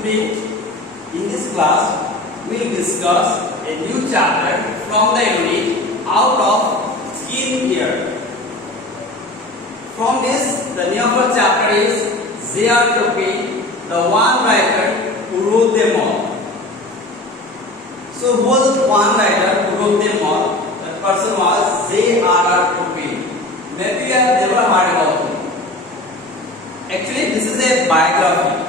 Today, in this class, we will discuss a new chapter from the unit Out of Thin Air. From this, the name of our chapter is J.R. Tolkien, the one writer who wrote them all. So, who was the one writer who wrote them all? That person was J.R.R. Tolkien. Maybe you have never heard about him. Actually, this is a biography.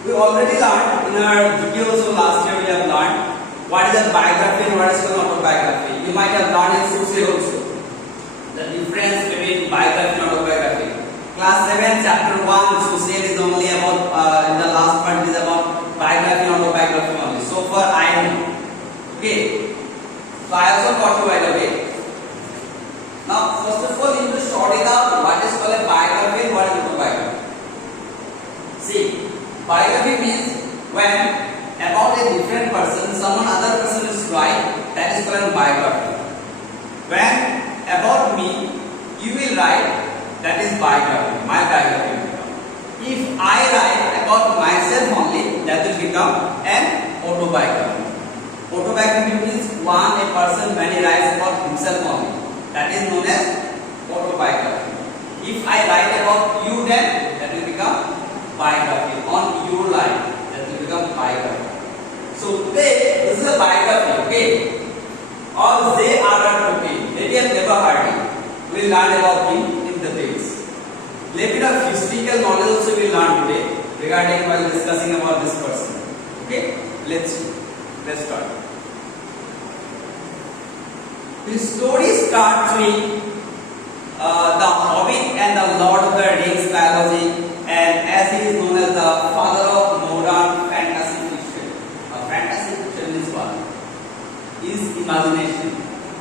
We already learned in our GK also last year we have learned what is a biography and what is an autobiography. You might have learned in social also the difference between biography and autobiography. Class 7 chapter 1 social is only about in the last part is about biography and autobiography only. So far I know. Okay. So I also taught you by the way. Now first of all you need to sort it out what is called a biography and what is autobiography. See. Biography means when about a different person, someone other person is write, that is called biography. When about me, you will write, that is biography, my biography will become. If I write about myself only, that will become an autobiography. Autobiography means a person when he writes about himself only, that is known as autobiography. If I write about you, then that will become biography on your life, that will become biography. So today this is a biography, okay? Of J.R.R. Tolkien. Maybe you have never heard him. We will learn about him in details. Little bit of historical knowledge also we will learn today regarding while discussing about this person. Okay? Let's start. His story starts with the Hobbit and the Lord of the Rings trilogy. And as he is known as the father of modern fantasy fiction. Fantasy fiction is what? Is imagination.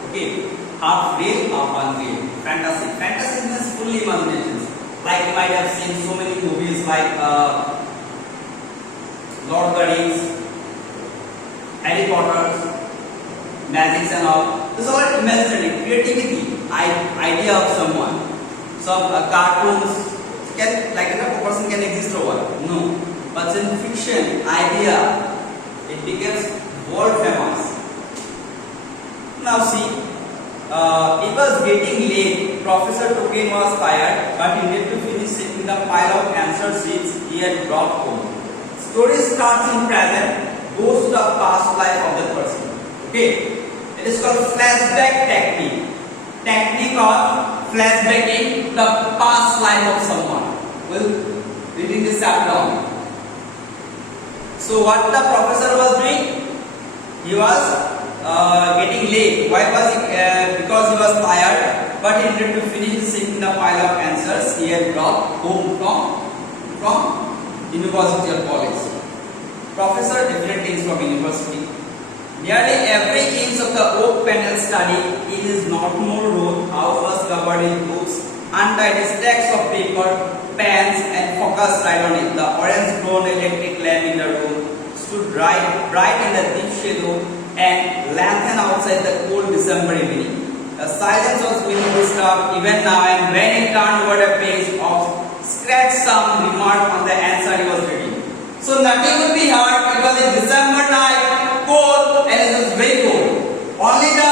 Okay? Half real, half unreal. Fantasy. Fantasy means fully imaginations. Like you might have seen so many movies like Lord of the Rings, Harry Potter, magics and all. This is all imaginary, creativity, idea of someone. Some cartoons. Can like a person can exist or what? No. But in fiction, idea, it becomes world famous. Now see, it was getting late. Professor Tolkien was tired, but he needed to finish sitting the pile of answer sheets he had brought home. Story starts in present, goes to the past life of the person. Okay, it is called flashback technique. Technique of flashbacking the past life of someone. Well, reading this chapter only. So what the professor was doing? He was getting late. Why was he? Because he was tired, but he needed to finish sitting the pile of answers he had brought home from university or college. Professor different things from university. Nearly every inch of the oak panel study, it is not more road, house was covered in books, untidy stacks of paper, pens and focus light on it. The orange blown electric lamp in the room stood bright in the deep shadow and lantern outside the cold December evening. The silence was being disturbed even now, and when he turned over the page of scratched some remark on the answer he was reading. So nothing would be heard. It was a December night, cold, and it was very cold. Only the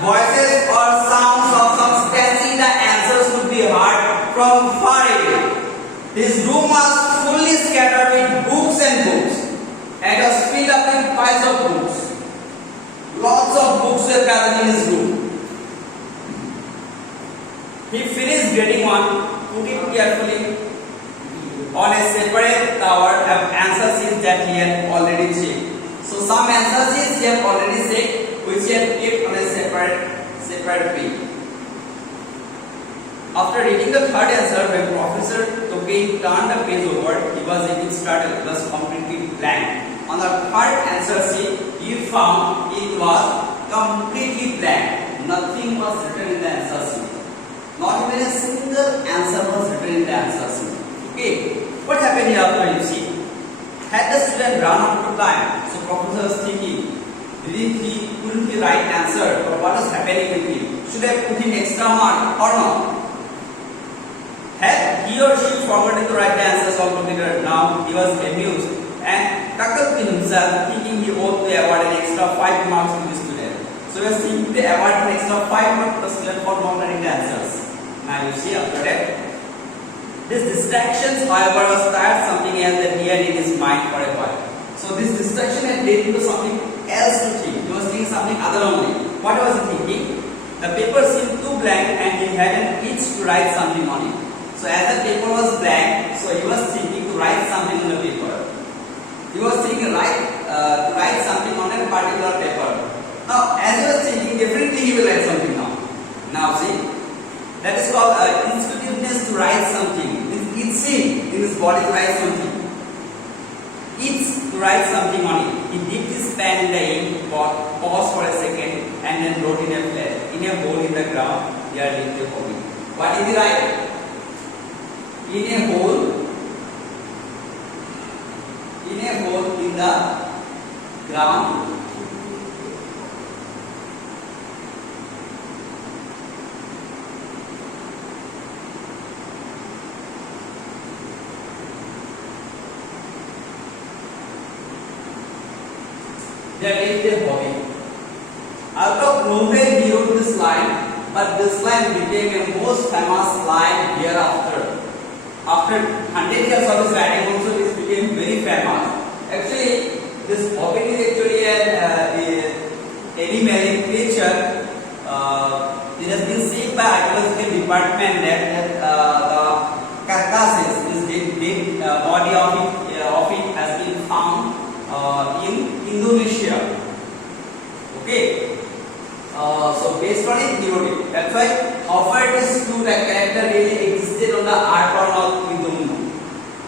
voices or sounds of some sketching the answers would be heard from far away. His room was fully scattered with books and books. It was filled up with piles of books. Lots of books were gathered in his room. He finished getting one, put it carefully on a separate tower of answer sheets that he had already checked. So some answer sheets he had already checked, which he had kept on a separate page. After reading the third answer, when Professor Tolkien turned the page over, he was a bit startled. It was completely blank. On the third answer sheet, he found it was completely blank. Nothing was written in the answer sheet. Not even a single answer was written in the answer sheet. Okay, what happened here after you see? Had the student run out of time? So Professor was thinking, couldn't he write answer, or what is happening with him? Should I put in extra mark or not? Had he or she forgotten to write the answers altogether, now he was amused and chuckled to himself, thinking he ought to award an extra 5 marks to the student. So he was thinking to award an extra 5 marks to the student for not getting the answers. Now you see after that. These distractions, however, was tired something else that he had in his mind for a while. So this distraction had led him to something else to think. He was thinking something other only. What was he thinking? The paper seemed too blank and he had an itch to write something on it. So as the paper was blank, so he was thinking to write something on the paper. He was thinking to write something on a particular paper. Now, as he was thinking, definitely he will write something now. Now see, that is called intuitiveness to write something. It's in his body to write something. It's to write something on it. He dipped his pen in the ink, paused for a second, and then wrote in a hole in the ground. Here lived a hobby. What did he write? In a hole in the ground. That is their hobby. Out of nowhere he wrote this line, but this line became a most famous line hereafter. After 100 years of his writing also this became very famous. Actually, this hobby is actually an animal creature. It has been seen by archaeological department that the carcasses, this dead body of it has been found in Indonesia. Okay. So based on it, he wrote it. That's why how far it is true that character really existed on the art form of Hindu.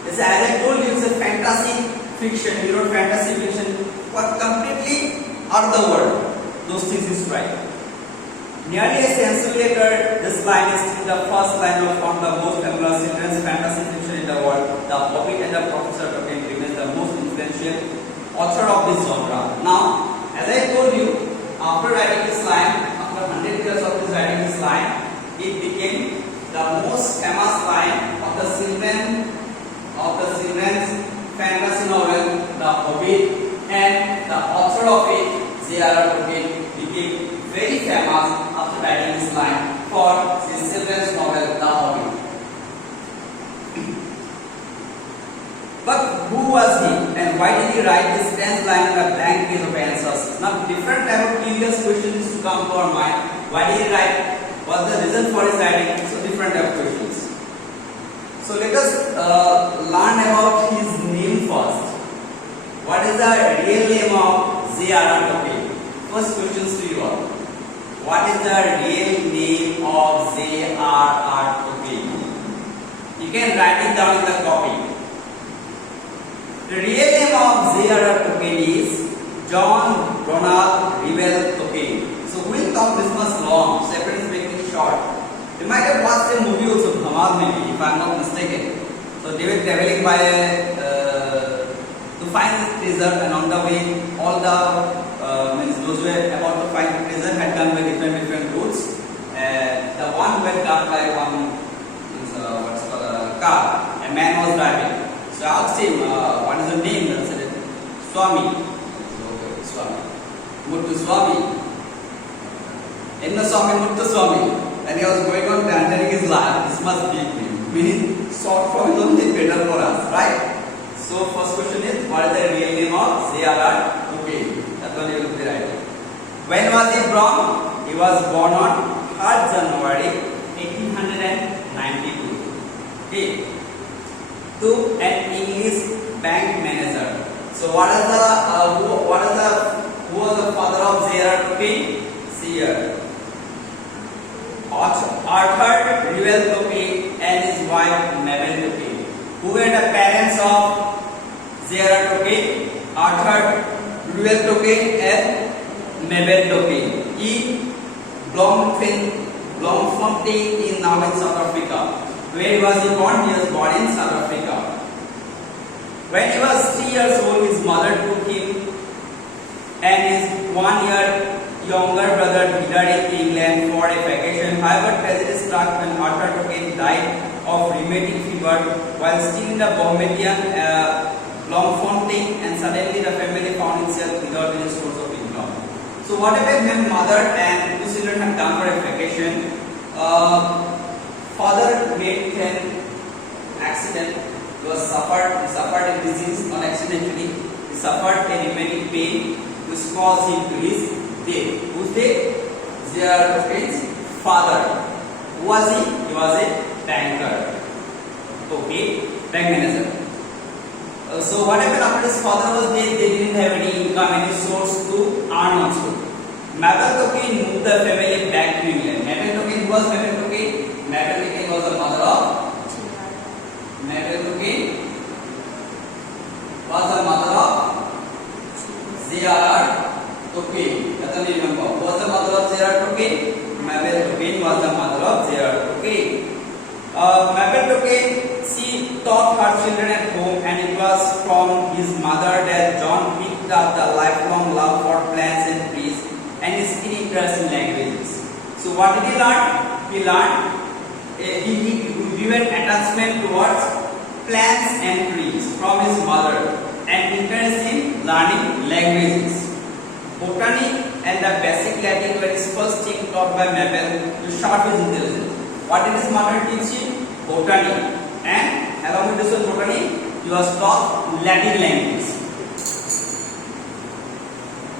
As I told you, it's a fantasy fiction. He wrote fantasy fiction, but completely out of the world. Those things is right. Nearly a century later, this line is still the first line of one of the most famous children's fantasy fiction in the world. The Hobbit and the Professor Tolkien remains the most influential author of this genre. Now, as I told you, after writing this line, after 100 years of his writing this line, it became the most famous line of the children's fantasy novel, The Hobbit, and the author of it, J.R.R. Tolkien, became very famous after writing this line for his children's novel, The Hobbit. But who was he and why did he write this 10th line on a blank page of answers? Now, different type of curious questions to come to our mind. Why did he write? What's the reason for his writing? So, different type of questions. So, let us learn about his name first. What is the real name of J.R.R. Tolkien? First questions to you all. What is the real name of J.R.R. Tolkien? You can write it down in the copy. The real name of J.R.R. Tolkien is John Ronald Reuel Tolkien. So we will talk this much long, so everything is making it short. You might have watched a movie also, Dhamad maybe, if I am not mistaken. So they were traveling by to find this treasure, and on the way, all the those who were about to find the treasure had gone by different routes. The one who had gone by one car, a man was driving. So I asked him, what is your name? He said, Swami. Okay, Swami. Muthuswami. Enna Swami, Muthuswami. And he was going on telling his life. This must be him. Meaning, short form is only better for us, right? So, first question is, what is the real name of J.R.R. Tolkien? That's what you will be right. When was he born? He was born on 3rd January 1892. Okay. To an English bank manager. So what is who was the father of J.R.R. Tolkien? See here. Arthur Reuel Tolkien and his wife Mabel Tolkien. Who were the parents of J.R.R. Tolkien? Arthur Reuel Tolkien and Mabel Tolkien. In Bloemfontein in now in South Africa. Where was he born? He was born in South Africa. When he was 3 years old, his mother took him and his 1 year younger brother died in England for a vacation. However, tragedy struck when Arthur Tolkien died of rheumatic fever while still in the Bloemfontein, and suddenly the family found itself without any source of income. So what happened when mother and two children had come for a vacation? Father made an accident. He suffered a disease, not accidentally. He suffered a remaining pain which caused him to his death. Whose death? Their friend's father. Who was he? He was a banker. Okay, bank manager. So what happened after his father was dead? They didn't have any income, any source to earn also. Mabel Tolkien moved the family back to England. Mabel Tolkien, who was Mabel Tolkien? Mabel Tolkien was the mother of Mabel Tolkien was the mother of J.R.R. Tolkien. Let me remember. Who was the mother of J.R.R. Tolkien? Mabel Tolkien was the mother of J.R.R. Tolkien. Mabel Tolkien, she taught her children at home, and it was from his mother that John picked up the lifelong love for plants and trees and his keen interest in languages. So what did he learn? He learned he grew an attachment towards plants and trees from his mother and interest in learning languages. Botany and the basic Latin were his first thing taught by Mabel to sharpen his intelligence. What did his mother teach him? Botany. And along with this botany, he was taught Latin language.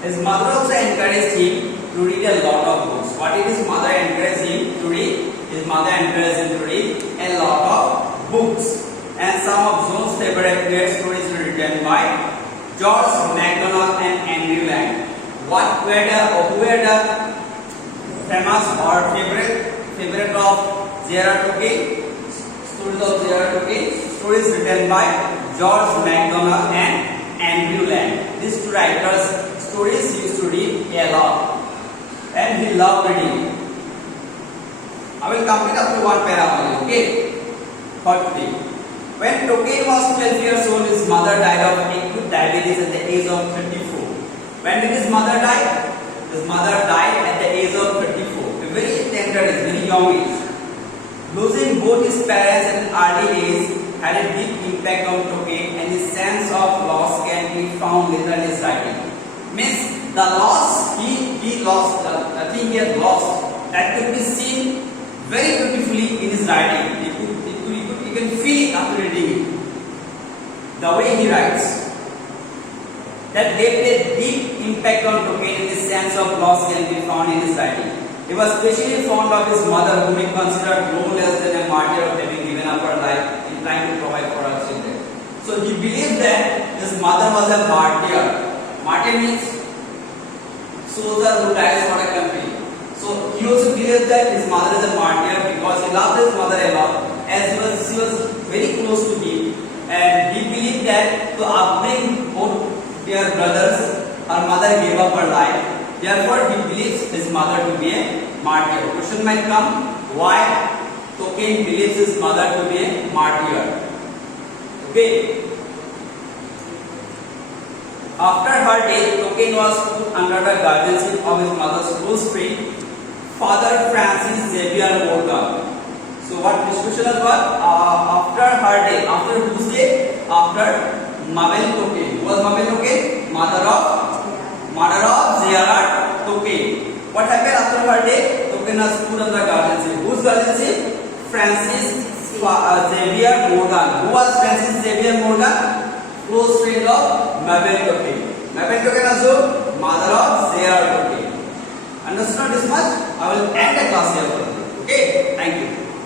His mother also encouraged him to read a lot of books. What did his mother encourage him to read? His mother encouraged him to read a lot of books. And some of John's favorite weird stories were written by George MacDonald and Andrew Lang. Who were the famous or favorite of J.R.R. Tolkien? Stories of J.R.R. Tolkien. Stories written by George MacDonald and Andrew Lang. These two writers' stories he used to read a lot, and he loved reading. I will complete up to one para only. Okay. 40. When Tolkien was 12 years old, his mother died of acute diabetes at the age of 34. When did his mother die? His mother died at the age of 34. A very tender age, very young age. Losing both his parents at an early age had a deep impact on Tolkien, and his sense of loss can be found later in his writing. Means the loss he lost, the thing he had lost, that could be seen very beautifully in his writing. You can feel it after reading it. The way he writes, that gave a deep impact on Tolkien, and his sense of loss can be found in his writing. He was especially fond of his mother, whom he considered no less than a martyr of having given up her life in trying to provide for her children. So he believed that his mother was a martyr. Martyr means soldier who dies for a country. So he also believed that his mother is a martyr because he loved his mother a lot, as she was very close to him, and he believed that to upbring both their brothers, her mother gave up her life. Therefore, he believes his mother to be a martyr. Question might come: why Tolkien believes his mother to be a martyr? Okay. After her death, Tolkien was put under the guardianship of his mother's close friend, Father Francis Xavier Morgan. So, what this question is what? After her death, after whose death? After Mabel Tolkien. Who was Mabel Tolkien? Mother of J.R.R. Tolkien. What happened after her death? Tolkien was put under guardianship. Whose guardianship? Francis Xavier Morgan. Who was Francis Xavier Morgan? Close friend of Mabel Tolkien. Mabel Tolkien also mother of J.R.R. Tolkien. Understood this much? I will end the class here.